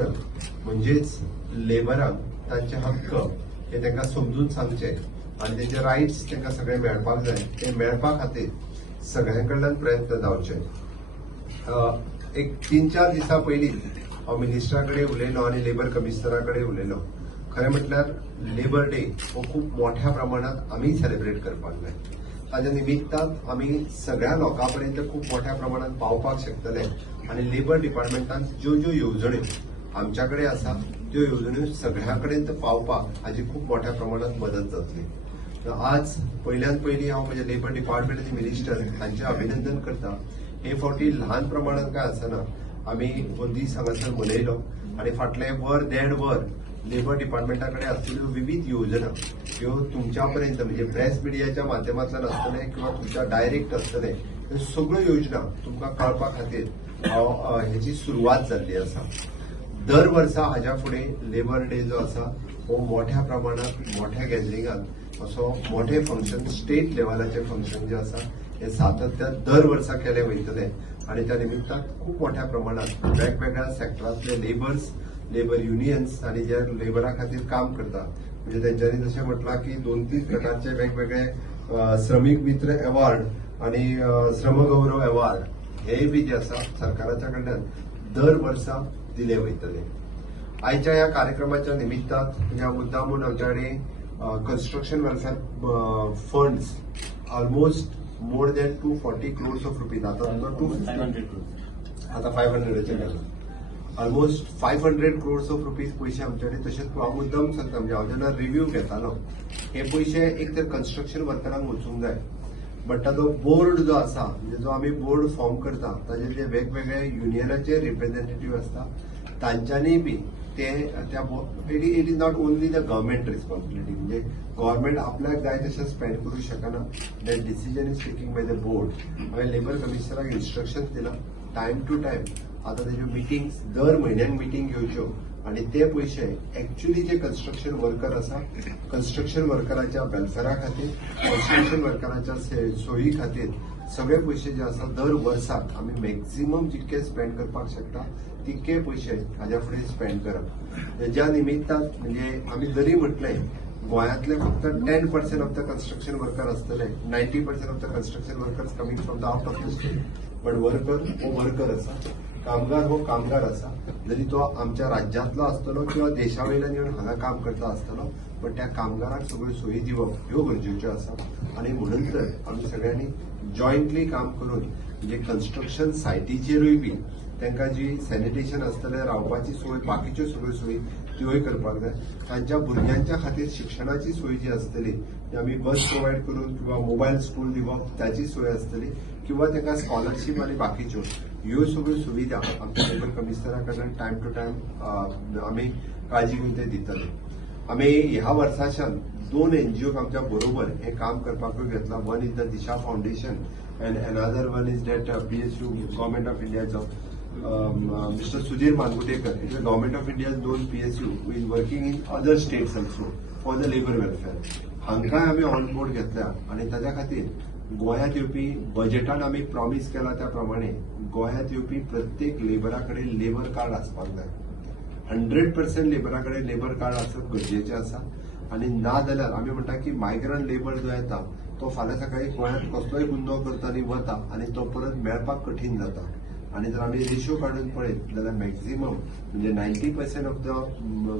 Minister म्हणजेच लेबरांक तांचे हक्क हे तांकां समजून सांगचे आणि तेंचे रायट्स तांकां सगळे मेळपाक जाय ते मेळपा खातीर सगळ्यां कडल्यान प्रयत्न जावचे. एक 3-4 दिसा पयलीं हांव मिनिस्टरा कडेन उलयलो आनी लेबर कमिशनरा कडेन उलयलो. खरें म्हटल्यार लेबर डे हो खूब मोठ्या प्रमाणात आमी सेलिब्रेट करपाक जाय. ताच्या निमित्तान आमी सगळ्या लोकां पर्यंत खूब मोठ्या प्रमाणात पावपाक शकतले आनी लेबर डिपार्टमेंटान ज्यो ज्यो येवजण्यो आमच्या कडेन आसा त्यो येवजण्यो सगळ्या कडेन पावपाक हाची खूब मोठ्या प्रमाणात मदत जातली. आज पयल्यान पयलीं हांव म्हज्या लेबर डिपार्टमेंट आनी मिनिस्टर हांचें अभिनंदन करता. हे फावटी ल्हान प्रमाणात काय आसना आमी हो दीस हांगासर मनयलो आनी फाटले वर देड वर लेबर डिपार्टमेंटा कडेन आशिल्ल्यो विविध योजना ह्यो तुमच्या पर्यंत म्हणजे प्रेस मिडियाच्या माध्यमांतल्यान आसतले किंवा तुमच्या डायरेक्ट आसतले ह्यो सगळ्यो योजना तुमकां कळपा खातीर हेची सुरवात जाल्ली आसा. दर वर्सा हाच्या फुडें लेबर डे जो आसा हो मोठ्या प्रमाणात मोठ्या गॅदरिंगात असो मोठे फंक्शन स्टेट लेवलाचे फंक्शन जे आसा हे सातत्यान दर वर्सा केले वयतले आणि त्या निमित्तान खूप मोठ्या प्रमाणात वेगवेगळ्या सेक्टरांतले लेबर युनियन्स आणि जे लेबरा खातीर काम करता म्हणजे त्यांच्यानी जशें म्हटलां की 2-3 प्रकारचे वेगवेगळे श्रमिक मित्र अवॉर्ड आणि श्रमगौरव अवॉर्ड हे बी जे आसा सरकाराच्या कडल्यान दर वर्सा दिले वयतले. आयच्या ह्या कार्यक्रमाच्या निमित्तान ह्या मुद्दामून आमच्या कडेन construction welfare funds almost more than 240 crores of rupees आता 500चे गेला ऑलमोस्ट 500 crores ऑफ रुपीज पयशे आमच्याकडे. तशेंच हांव मुद्दम सांगता म्हणजे हांव जेन्ना रिव्ह्यू घेतालो हे पयशे एक तर कन्स्ट्रक्शन वर्करांक वचूंक जाय बट ताजो बोर्ड जो आसा म्हणजे जो आमी बोर्ड फॉर्म करता ताजे जे वेगवेगळे युनियनाचे रिप्रेझेंटेटिव्ह आसता तांच्यांनी बी ते त्या it is not only the government responsibility म्हणजे गव्हर्नमेंट आपल्याक जाय तशें स्पेंड करूंक शकना. That decision is taking by the board. हांवें लेबर कमिशनराक इन्स्ट्रक्शन दिला टायम टू टायम आता तेज्यो मिटिंग्स दर म्हयन्याक मिटिंग घेवच्यो आणि ते पयशे एक्च्युअली जे कन्स्ट्रक्शन वर्कर आसा कन्स्ट्रक्शन वर्करांच्या वेलफेअरा खातीर कन्स्ट्रक्शन वर्करांच्या सोयी खातीर सगळे पयशे जे आसा दर वर्साक आमी मॅक्झिमम जितके स्पेंड करपाक शकता तितके पयशे हाज्या फुडें स्पेंड करप. ज्या निमित्तान म्हणजे आमी जरी म्हटलें गोंयांतले फक्त 10% ऑफ द कन्स्ट्रक्शन वर्कर आसतले 90% of the construction workers coming from the out of the state but worker हो वर्कर आसा कामगार हो कामगार आसा जरी तो आमच्या राज्यांतलो आसतलो किंवा देशा वयल्यान येवन हांगा काम करता आसतलो पण त्या कामगारांक सगळ्यो सोयी दिवप ह्यो गरजेच्यो आसा. आणि म्हणून तर आमी सगळ्यांनी जॉयंटली काम करून म्हणजे कन्स्ट्रक्शन सायटीचेरूय बी तांकां जी सॅनिटेशन आसतलें रावपाची सोय बाकीच्यो सगळ्यो सोयी त्योय करपाक जाय. तांच्या भुरग्यांच्या खातीर शिक्षणाची सोय जी आसतली ती आमी बस प्रोवायड करून किंवा मोबायल स्कूल दिवप त्याची सोय आसतली किंवा तांकां स्कॉलरशीप आणि बाकीच्यो ह्यो सगळ्यो सुविधा आमच्या लेबर कमिशनरा कडल्यान टायम टू टायम आमी काळजी घेवन ते दितले. आमी ह्या वर्साच्यान 2 NGOक आमच्या बरोबर हे काम करपाकूय घेतला. One is the Disha foundation and another one is that PSU government of इंडियाचो mister Sudhir Mangutekar. It is government of India's 2 PSU who is working in other states also for the labour welfare. हांकांय आमी ऑन बोर्ड घेतल्या आणि ताच्या खातीर गोंयांत येवपी बजेटान आमी प्रॉमिस केला त्या प्रमाणे गोंयांत येवपी प्रत्येक लेबरा कडेन लेबर कार्ड आसपाक जाय. 100% लेबरा कडेन लेबर कार्ड आसप गरजेचें आसा आणि ना जाल्यार आमी म्हणटा की मायग्रंट लेबर जो येता तो फाल्यां सकाळी गोंयांत कसलोय गुन्हो करता आनी वता आणि तो परत मेळपाक कठीण जाता. आणि जर आमी रेशो काडून पळयत जाल्यार मॅक्झिमम म्हणजे 90% ऑफ द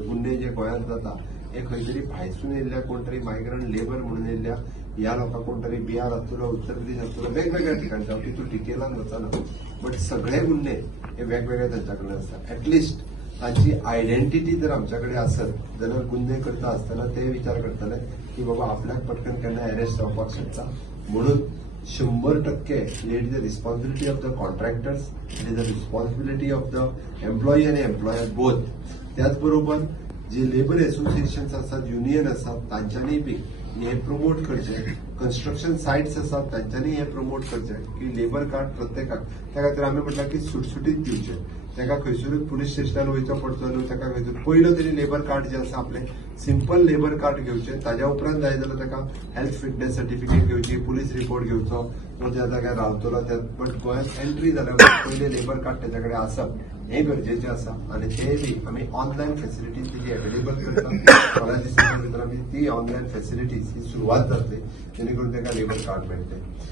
गुन्हे जे गोंयांत जाता हे खंय तरी भायसून येयल्ल्या कोण तरी मायग्रंट लेबर म्हणून येयल्ल्या ह्या लोकांक कोण तरी बिहार आसतलो उत्तर प्रदेश आसतलो वेगवेगळ्या ठिकाणचे हांव तितून डिटेलान वचना बट सगळे गुन्हे हे वेगवेगळे तांच्या कडेन आसता. एटलिस्ट तांची आयडेंटिटी जर आमच्या कडेन आसत जाल्यार गुन्हे करता आसतना ते विचार करतले की बाबा आपल्याक पटकन केन्ना अरेस्ट जावपाक शकता. म्हणून 100% it is the responsibility of the contractors it is the responsibility of the employee आणि एम्प्लॉयर बोथ. त्याचबरोबर जे लेबर एसोसिएशन्स आसात युनियन आसात तांच्यांनी बी हे प्रमोट करचे. कन्स्ट्रक्शन सायट्स आसात तांच्यांनी हे प्रमोट करचे की लेबर कार्ड प्रत्येकाक त्या खातीर आमी म्हटलां की सुटसुटीत दिवचे. ताका खंयसरूच पुलीस स्टेशनार वयचो पडचो न्हू. ताका खंयसर पयलो तरी लेबर कार्ड जे आसा आपले सिंपल लेबर कार्ड घेवचे. ताज्या उपरांत जाय जाल्यार ताका हेल्थ फिटनेस सर्टिफिकेट घेवची पुलीस रिपोर्ट घेवचो तो ज्या जाग्यार रावतलो त्या बट गोंयांत एंट्री जाल्यार पयलें लेबर कार्ड ताच्या कडेन आसप हे गरजेचें आसा आणि ते बी आमी ऑनलायन फॅसिलिटीज तेजी अवेलेबल करतात थोड्या दिसांच्या भितर आमी ती ऑनलायन फॅसिलिटीज ही सुरवात जातली जेणे करून ताका लेबर कार्ड मेळटलें